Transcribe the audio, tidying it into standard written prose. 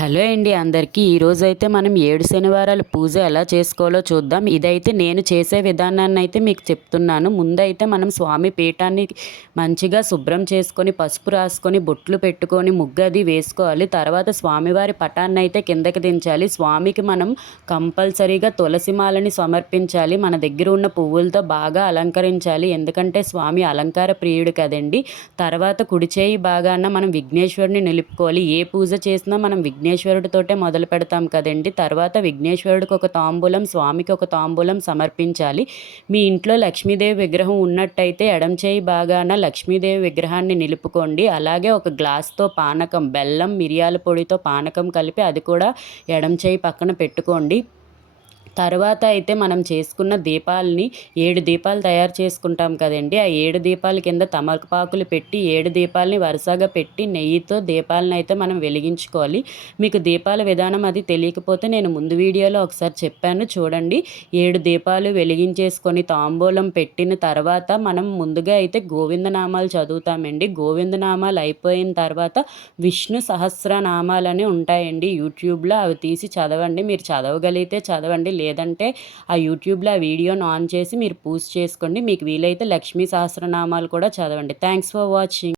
Hello అండి అందరికీ ఈరోజైతే మనం 7 శనివారాల పూజ ఎలా చేసుకోవాలో చూద్దాం. ఇదైతే నేను చేసే విధానాన్ని అయితే మీకు చెప్తున్నాను. ముందైతే మనం స్వామి పీఠాన్ని మంచిగా శుభ్రం చేసుకొని, పసుపు రాసుకొని, బొట్లు పెట్టుకొని, ముగ్గు అది వేసుకోవాలి. తర్వాత స్వామివారి పటాన్ని అయితే కిందకి దించాలి. స్వామికి మనం కంపల్సరీగా తులసి మాలని సమర్పించాలి. మన దగ్గర ఉన్న పువ్వులతో బాగా అలంకరించాలి. ఎందుకంటే స్వామి అలంకార ప్రియుడు కదండి. తర్వాత కుడి చేయి భాగాన మనం విఘ్నేశ్వరుని నిలుపుకోవాలి. ఏ పూజ చేసినా మనం విఘ్నేశ్వరుడితోటే మొదలు పెడతాం కదండి. తర్వాత విఘ్నేశ్వరుడికి ఒక తాంబూలం, స్వామికి ఒక తాంబూలం సమర్పించాలి. మీ ఇంట్లో లక్ష్మీదేవి విగ్రహం ఉన్నట్టయితే ఎడం చేయి భాగాన లక్ష్మీదేవి విగ్రహాన్ని నిలుపుకోండి. అలాగే ఒక గ్లాస్తో పానకం, బెల్లం, మిరియాల పొడితో పానకం కలిపి అది కూడా ఎడం చేయి పక్కన పెట్టుకోండి. తర్వాత అయితే మనం చేసుకున్న దీపాలని 7 దీపాలు తయారు చేసుకుంటాం కదండి. ఆ 7 దీపాల కింద తమలపాకులు పెట్టి 7 దీపాలని వరుసగా పెట్టి నెయ్యితో దీపాలను అయితే మనం వెలిగించుకోవాలి. మీకు దీపాల విధానం అది తెలియకపోతే నేను ముందు వీడియోలో ఒకసారి చెప్పాను చూడండి. 7 దీపాలు వెలిగించేసుకొని తాంబూలం పెట్టిన తర్వాత మనం ముందుగా అయితే గోవిందనామాలు చదువుతామండి. గోవిందనామాలు అయిపోయిన తర్వాత విష్ణు సహస్రనామాలని ఉంటాయండి యూట్యూబ్లో. అవి తీసి చదవండి. మీరు చదవగలిగితే చదవండి, లేదంటే ఆ యూట్యూబ్లో ఆ వీడియోని ఆన్ చేసి మీరు పూజ చేసుకోండి. మీకు వీలైతే లక్ష్మీ సహస్రనామాలు కూడా చదవండి. Thanks for watching.